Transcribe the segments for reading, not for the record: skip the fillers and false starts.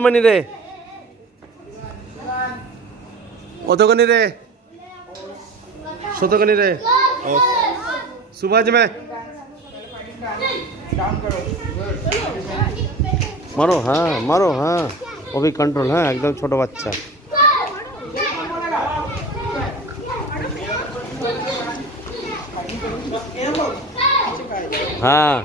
many रे কতখানি রে কতখানি রে सुभाष में मारो हाँ वो भी कंट्रोल है एकदम छोटा बच्चा हाँ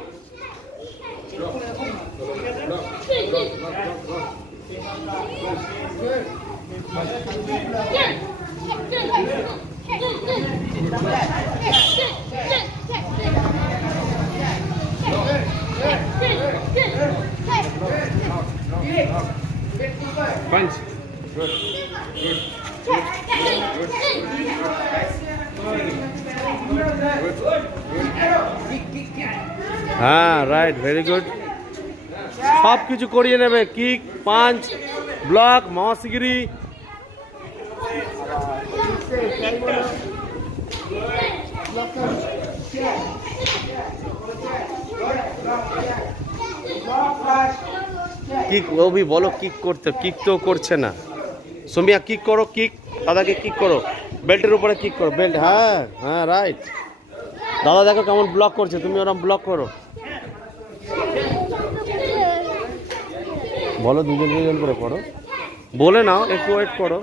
Punch. Good. हाँ राइट वेरी गुड सब किछु करिए नेबे किक पांच ब्लॉक माउसगिरी किक वो भी बोलो किक करते किक तो करछे ना सोमिया किक करो किक दादा के किक करो बेल्टेर ऊपर किक करो बेल्ट हाँ हाँ राइट दादा देखो केमन ब्लॉक करछे तुम ओरम ब्लॉक करो बोलो दुजन दुजन करे करो बोले ना एक वेट करो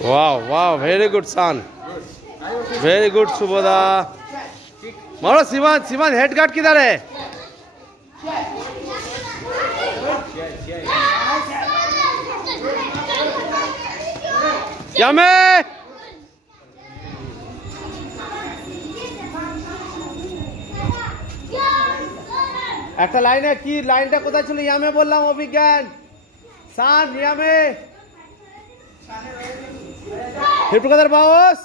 वाह वाह very good son very good Subodha मारो शिवान शिवान हेड गार्ड किधर है क्या में একটা লাইনে কি লাইনটা কোথায় ছিল ইয়ামে বললাম অভিজ্ঞান সান ইয়ামে হিপ টুগেদার বাউস